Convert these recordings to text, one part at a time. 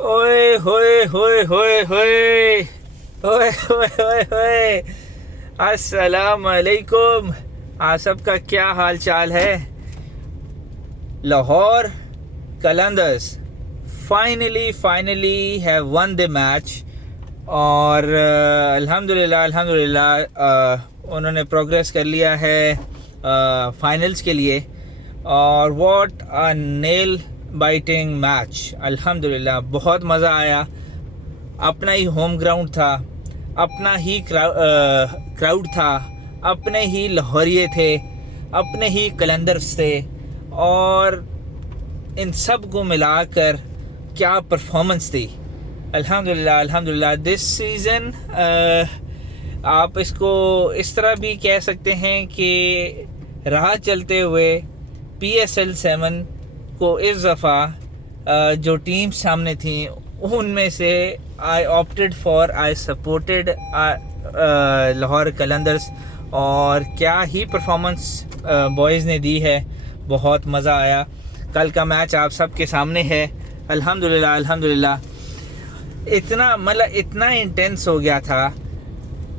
ओए होए होए होए होए ओए होए होए होए। अस्सलाम वालेकुम। आप सबका क्या हाल चाल है? Lahore Qalandars finally have one the match और अल्हम्दुलिल्लाह उन्होंने प्रोग्रेस कर लिया है फाइनल्स के लिए। और what a nail biting match, अल्हम्दुलिल्लाह बहुत मज़ा आया। अपना ही होम ग्राउंड था, अपना ही क्राउड था, अपने ही लाहौरिये थे, अपने ही कलंदर्स थे और इन सब को मिलाकर क्या परफॉर्मेंस थी। अल्हम्दुलिल्लाह दिस सीज़न आप इसको इस तरह भी कह सकते हैं कि राह चलते हुए PSL 7 को इस दफ़ा जो टीम सामने थी उनमें से आई सपोर्टेड लाहौर कलंदर्स। और क्या ही परफॉर्मेंस बॉयज़ ने दी है, बहुत मज़ा आया। कल का मैच आप सब के सामने है। अल्हम्दुलिल्लाह इतना इंटेंस हो गया था।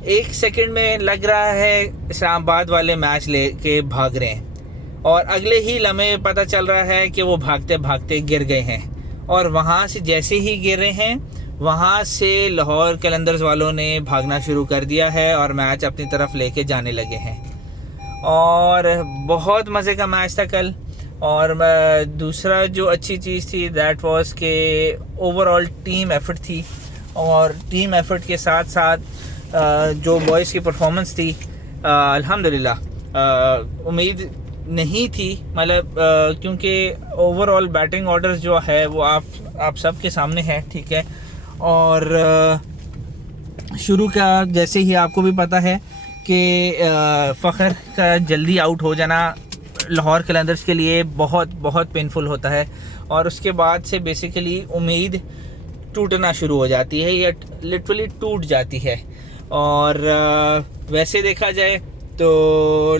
एक सेकंड में लग रहा है इस्लामाबाद वाले मैच लेके भाग रहे हैं और अगले ही लम्हे पता चल रहा है कि वो भागते भागते गिर गए हैं। और वहाँ से जैसे ही गिरे हैं वहाँ से लाहौर कलंदर्स वालों ने भागना शुरू कर दिया है और मैच अपनी तरफ लेके जाने लगे हैं। और बहुत मज़े का मैच था कल। और दूसरा जो अच्छी चीज़ थी दैट वाज के ओवरऑल टीम एफर्ट थी। और टीम एफर्ट के साथ साथ जो बॉयज़ की परफॉर्मेंस थी अल्हम्दुलिल्लाह उम्मीद नहीं थी, मतलब क्योंकि ओवरऑल बैटिंग ऑर्डर जो है वो आप सब के सामने है, ठीक है। और शुरू का जैसे ही आपको भी पता है कि फ़खर का जल्दी आउट हो जाना लाहौर कलंदर्स के लिए बहुत बहुत पेनफुल होता है। और उसके बाद से बेसिकली उम्मीद टूटना शुरू हो जाती है या लिटरली टूट जाती है। और वैसे देखा जाए तो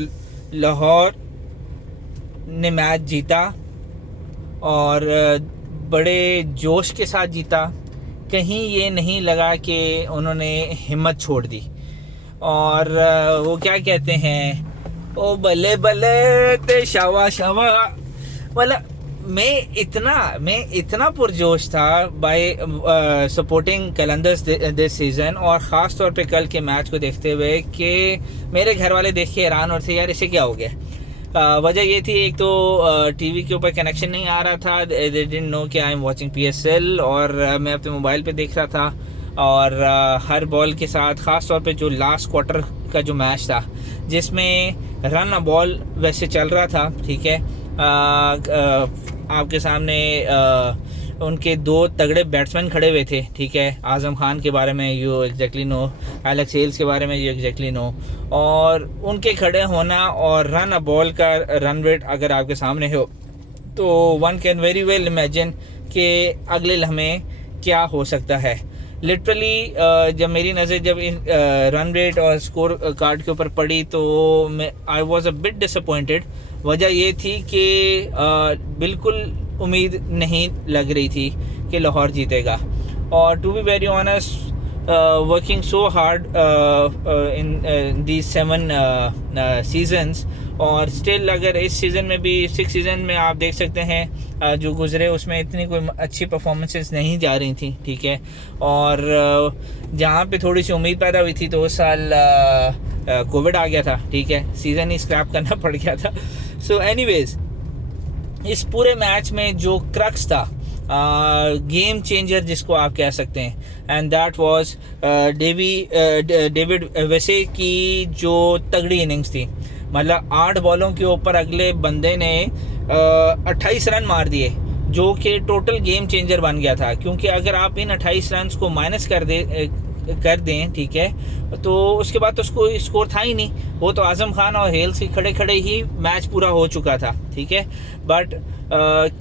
लाहौर ने मैच जीता और बड़े जोश के साथ जीता। कहीं ये नहीं लगा कि उन्होंने हिम्मत छोड़ दी। और वो क्या कहते हैं, ओ बल्ले बल्ले ते शावा शावा, मतलब मैं इतना पुरजोश था bye supporting Qalandars this season. और ख़ास तौर पे कल के मैच को देखते हुए कि मेरे घर वाले देख के हैरान और थे, यार इसे क्या हो गया। वजह ये थी, एक तो टीवी के ऊपर कनेक्शन नहीं आ रहा था, दे डिडंट नो कि आई एम वाचिंग PSL। और मैं अपने मोबाइल पे देख रहा था। और हर बॉल के साथ ख़ास तौर पे जो लास्ट क्वार्टर का जो मैच था जिसमें रन अ बॉल वैसे चल रहा था, ठीक है। आपके सामने उनके दो तगड़े बैट्समैन खड़े हुए थे, ठीक है। आज़म खान के बारे में you exactly know, Alex Hales के बारे में यू एग्जैक्टली नो। और उनके खड़े होना और रन अ बॉल का रन रेट अगर आपके सामने हो तो one can very well imagine कि अगले लम्हे क्या हो सकता है। लिटरली जब मेरी नज़र जब रन रेट और स्कोर कार्ड के ऊपर पड़ी तो I was a bit disappointed. वजह ये थी कि बिल्कुल उम्मीद नहीं लग रही थी कि लाहौर जीतेगा। और to be very honest working so hard in the 7 seasons और स्टिल अगर इस सीज़न में भी 6 सीज़न में आप देख सकते हैं जो गुजरे उसमें इतनी कोई अच्छी परफॉर्मेंसेस नहीं जा रही थी, ठीक है। और जहाँ पे थोड़ी सी उम्मीद पैदा हुई थी तो उस साल कोविड आ गया था, ठीक है, सीज़न ही स्क्रैप करना पड़ गया था। सो एनीवेज इस पूरे मैच में जो क्रक्स था, गेम चेंजर जिसको आप कह सकते हैं, एंड दैट वाज डेविड वेसे की जो तगड़ी इनिंग्स थी। मतलब 8 बॉलों के ऊपर अगले बंदे ने 28 रन मार दिए जो कि टोटल गेम चेंजर बन गया था। क्योंकि अगर आप इन 28 रन को माइनस कर दें, ठीक है, तो उसके बाद तो उसको स्कोर था ही नहीं। वो तो आज़म खान और हेल्स के खड़े खड़े ही मैच पूरा हो चुका था, ठीक है। बट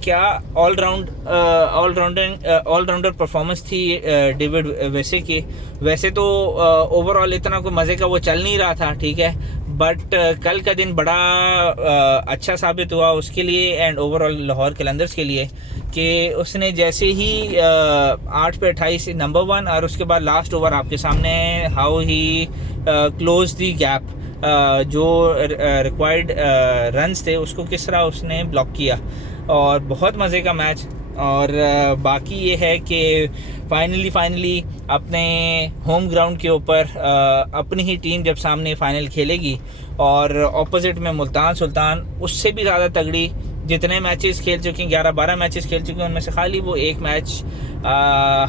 क्या ऑलराउंडर परफॉर्मेंस थी डेविड वेसे की। वैसे तो ओवरऑल इतना कोई मज़े का वो चल नहीं रहा था, ठीक है, बट कल का दिन बड़ा अच्छा साबित हुआ उसके लिए एंड ओवरऑल लाहौर कलंदर्स के लिए कि उसने जैसे ही 8 पे 28 नंबर 1 और उसके बाद लास्ट ओवर आपके सामने how he close the gap, जो रिक्वायर्ड रन्स थे उसको किस तरह उसने ब्लॉक किया और बहुत मज़े का मैच। और बाकी ये है कि फाइनली अपने होम ग्राउंड के ऊपर अपनी ही टीम जब सामने फ़ाइनल खेलेगी और ऑपोजिट में मुल्तान सुल्तान उससे भी ज़्यादा तगड़ी, जितने मैचेस खेल चुके हैं 11-12 मैचेस खेल चुके हैं उनमें से खाली वो एक मैच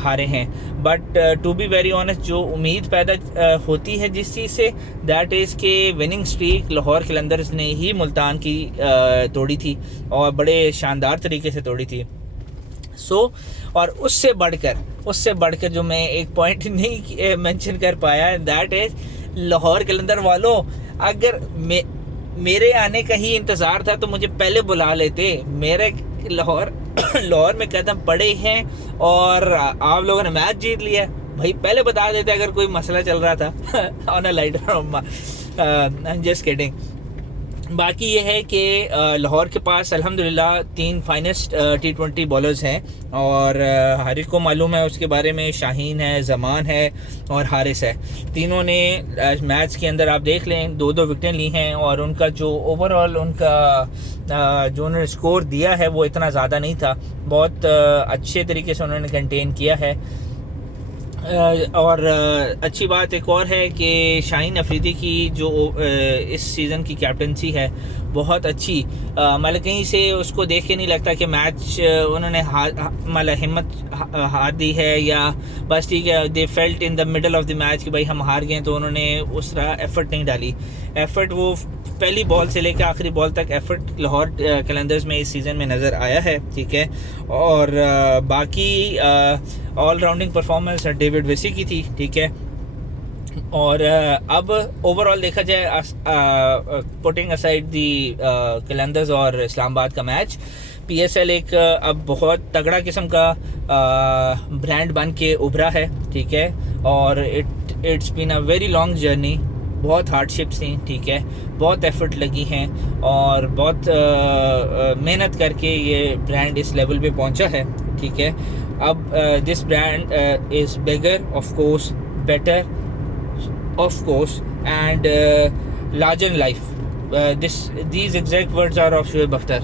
हारे हैं। But to be very honest जो उम्मीद पैदा होती है जिस चीज़ से, दैट इज़ के विनिंग स्ट्रीक लाहौर कलंदर्स ने ही मुल्तान की तोड़ी थी और बड़े शानदार तरीके से तोड़ी थी। और उससे बढ़कर जो मैं एक पॉइंट नहीं मेंशन कर पाया, दैट इज लाहौर कलंदर वालों, अगर मेरे आने का ही इंतज़ार था तो मुझे पहले बुला लेते। मेरे लाहौर में कदम पड़े हैं और आप लोगों ने मैच जीत लिया, भाई पहले बता देते अगर कोई मसला चल रहा था on a lighter, just kidding. बाकी ये है कि लाहौर के पास अल्हम्दुलिल्लाह 3 फाइनेस्ट T20 बॉलर्स हैं और हर एक को मालूम है उसके बारे में, शाहीन है, ज़मान है और हारिस है। तीनों ने मैच के अंदर आप देख लें 2-2 विकेटें ली हैं और उनका जो ओवरऑल उनका जो उन्होंने स्कोर दिया है वो इतना ज़्यादा नहीं था, बहुत अच्छे तरीके से उन्होंने कंटेन किया है। और अच्छी बात एक और है कि शाहीन अफरीदी की जो इस सीज़न की कैप्टनसी है बहुत अच्छी, मतलब कहीं से उसको देख के नहीं लगता कि मैच उन्होंने मतलब हिम्मत हार दी है या बस ठीक है they felt in the middle of the match कि भाई हम हार गए, तो उन्होंने उस तरह एफर्ट नहीं डाली। एफर्ट वो पहली बॉल से लेकर आखिरी बॉल तक एफर्ट लाहौर कलंदर्स में इस सीज़न में नज़र आया है, ठीक है। और बाकी ऑल राउंडिंग परफॉर्मेंस डेविड वेसी की थी, ठीक है। और अब ओवरऑल देखा जाए पुटिंग असाइड दी कलंदर्स और इस्लामाबाद का मैच, PSL एक अब बहुत तगड़ा किस्म का ब्रांड बन के उभरा है, ठीक है। और it's been a very long journey, बहुत हार्डशिप्स थी, ठीक है, बहुत एफर्ट लगी हैं और बहुत मेहनत करके ये ब्रांड इस लेवल पे पहुंचा है, ठीक है। अब this brand is bigger of course, better of course and larger in life. These exact words are of Shoaib Akhtar.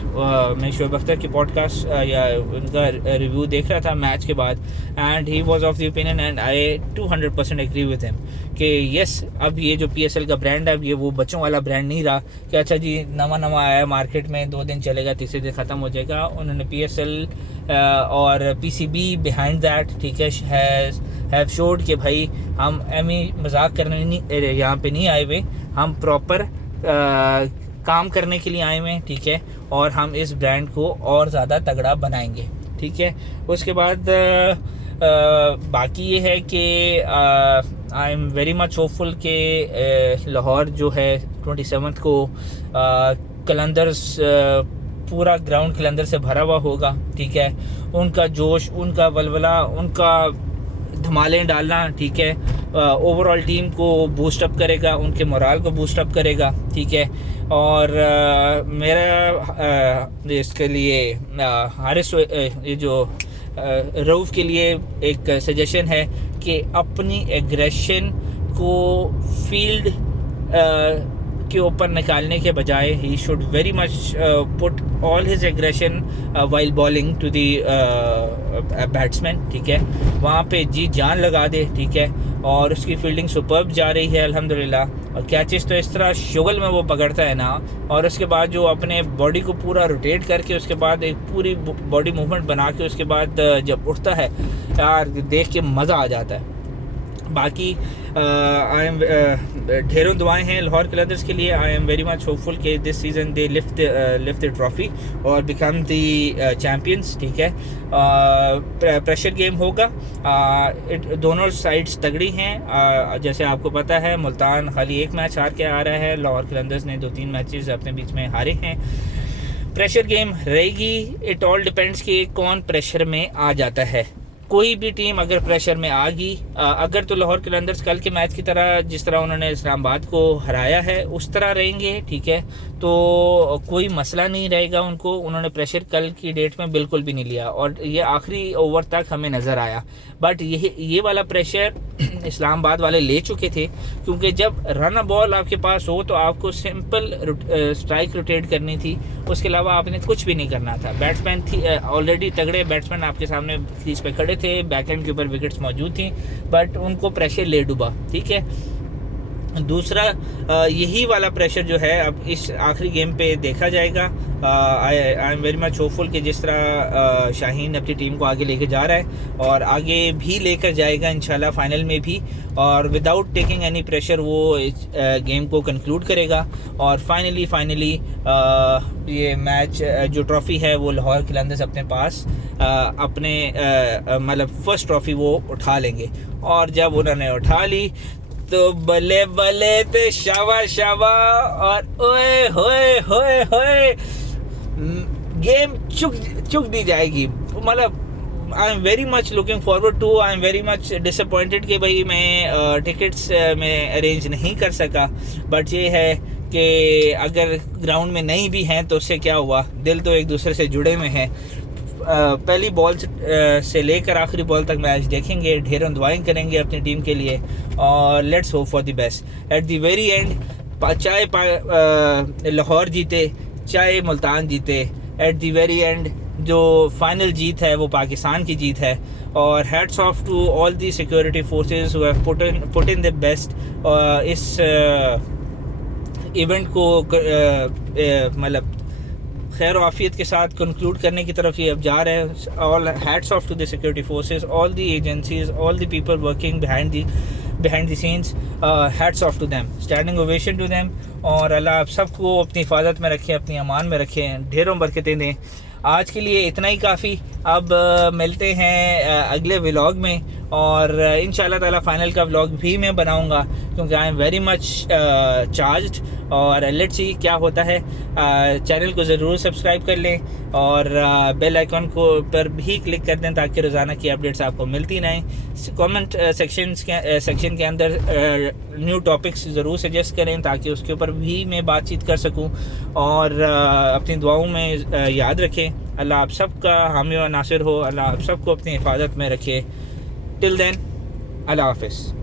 मैं शोएब अख्तर की पॉडकास्ट या उनका रिव्यू देख रहा था मैच के बाद and he was of the opinion and I 200% agree with him कि यस अब ये जो PSL का ब्रांड है अब ये वो बच्चों वाला ब्रांड नहीं रहा कि अच्छा जी नवा आया मार्केट में 2 दिन चलेगा तीसरे दिन ख़त्म हो जाएगा। उन्होंने PSL और PCB बिहाइंड दैट, ठीक है, हैव शोड कि भाई हम मजाक करने यहाँ पे नहीं आए हुए, हम प्रॉपर काम करने के लिए आए हुए हैं, ठीक है। और हम इस ब्रांड को और ज़्यादा तगड़ा बनाएंगे, ठीक है। उसके बाद बाकी ये है कि आई एम वेरी मच होपफुल कि लाहौर जो है 27 को कलंदर्स पूरा ग्राउंड कलंदर से भरा हुआ होगा, ठीक है। उनका जोश, उनका वलवला, उनका धमालें डालना, ठीक है, ओवरऑल टीम को बूस्ट अप करेगा, उनके मोराल को बूस्ट अप करेगा, ठीक है। और मेरा इसके लिए हारिस ये जो रऊफ़ के लिए एक सजेशन है कि अपनी एग्रेशन को फील्ड के ऊपर निकालने के बजाय he should very much put all his aggression while bowling to the batsman, ठीक है। वहाँ पे जी जान लगा दे, ठीक है। और उसकी फील्डिंग सुपर्ब जा रही है अल्हम्दुलिल्लाह, और कैचेस तो इस तरह शुगल में वो पकड़ता है ना, और उसके बाद जो अपने बॉडी को पूरा रोटेट करके उसके बाद एक पूरी बॉडी मूवमेंट बना के उसके बाद जब उठता है यार देख के मज़ा आ जाता है। बाकी आई एम ढेरों दुआएं हैं लाहौर कलंदर्स के लिए। I am very much hopeful कि this season they lift the trophy और बिकम द चैम्पियंस, ठीक है। प्रेशर गेम होगा, दोनों साइड्स तगड़ी हैं। जैसे आपको पता है मुल्तान खाली एक मैच हार के आ रहा है, लाहौर कलंदर्स ने 2-3 मैचेस अपने बीच में हारे हैं। प्रेशर गेम रहेगी, इट ऑल डिपेंड्स कि कौन प्रेशर में आ जाता है, कोई भी टीम अगर प्रेशर में आ गई, अगर तो लाहौर कलंदर्स कल के मैच की तरह जिस तरह उन्होंने इस्लामाबाद को हराया है उस तरह रहेंगे, ठीक है, तो कोई मसला नहीं रहेगा उनको। उन्होंने प्रेशर कल की डेट में बिल्कुल भी नहीं लिया और ये आखिरी ओवर तक हमें नज़र आया। बट ये वाला प्रेशर इस्लामाबाद वाले ले चुके थे, क्योंकि जब रन बॉल आपके पास हो तो आपको सिंपल स्ट्राइक रोटेट करनी थी, उसके अलावा आपने कुछ भी नहीं करना था। बैट्समैन थी ऑलरेडी तगड़े बैट्समैन आपके सामने क्रीज पे खड़े थे, बैकएंड के ऊपर विकेट्स मौजूद थी, बट उनको प्रेशर ले डूबा, ठीक है। दूसरा यही वाला प्रेशर जो है अब इस आखिरी गेम पे देखा जाएगा। आई एम वेरी मच होपफुल कि जिस तरह शाहीन अपनी टीम को आगे लेके जा रहा है और आगे भी लेकर जाएगा इंशाल्लाह फाइनल में भी, और विदाउट टेकिंग एनी प्रेशर वो इस गेम को कंक्लूड करेगा और फाइनली ये मैच जो ट्रॉफ़ी है वो लाहौर कलंदर्स अपने पास अपने मतलब फर्स्ट ट्रॉफ़ी वो उठा लेंगे। और जब उन्होंने उठा ली तो बल्ले बल्ले ते शावा शावा और ओए होए होए होए गेम चुक दी जाएगी। मतलब I am very much looking forward to, I am very much disappointed कि भाई मैं टिकट्स में अरेंज नहीं कर सका, बट ये है कि अगर ग्राउंड में नहीं भी हैं तो उससे क्या हुआ, दिल तो एक दूसरे से जुड़े हुए हैं। पहली बॉल से लेकर आखिरी बॉल तक मैच देखेंगे, ढेरों दुआएं करेंगे अपनी टीम के लिए और let's hope for the best. At the very end चाहे लाहौर जीते चाहे मुल्तान जीते, एट द वेरी एंड जो फाइनल जीत है वो पाकिस्तान की जीत है। और hats off to all the security forces who have put in the best इस इवेंट को मतलब खैर आफियत के साथ कंक्लूड करने की तरफ ये अब जा रहे हैं। All hats off to the security forces, all the agencies, all the people working behind the scenes, hats off to them, standing ovation to them. और अल्लाह आप सबको अपनी हिफाजत में रखें, अपनी अमान में रखें, ढेरों बरकतें दें। आज के लिए इतना ही काफ़ी। अब मिलते हैं अगले व्लॉग में और इंशाल्लाह ताला फाइनल का व्लॉग भी मैं बनाऊंगा, क्योंकि आई एम वेरी मच चार्ज्ड। और लेट्स सी क्या होता है। चैनल को ज़रूर सब्सक्राइब कर लें और बेल आइकन को पर भी क्लिक कर दें ताकि रोज़ाना की अपडेट्स आपको मिलती रहें। कमेंट सेक्शन के अंदर न्यू टॉपिक्स ज़रूर सजेस्ट करें ताकि उसके ऊपर भी मैं बातचीत कर सकूं। और अपनी दुआओं में याद रखें, अल्लाह आप सबका हामी व नासिर हो, अल्लाह आप सबको अपनी हिफाजत में रखे। टिल देन, अल्लाह हाफ़िज़।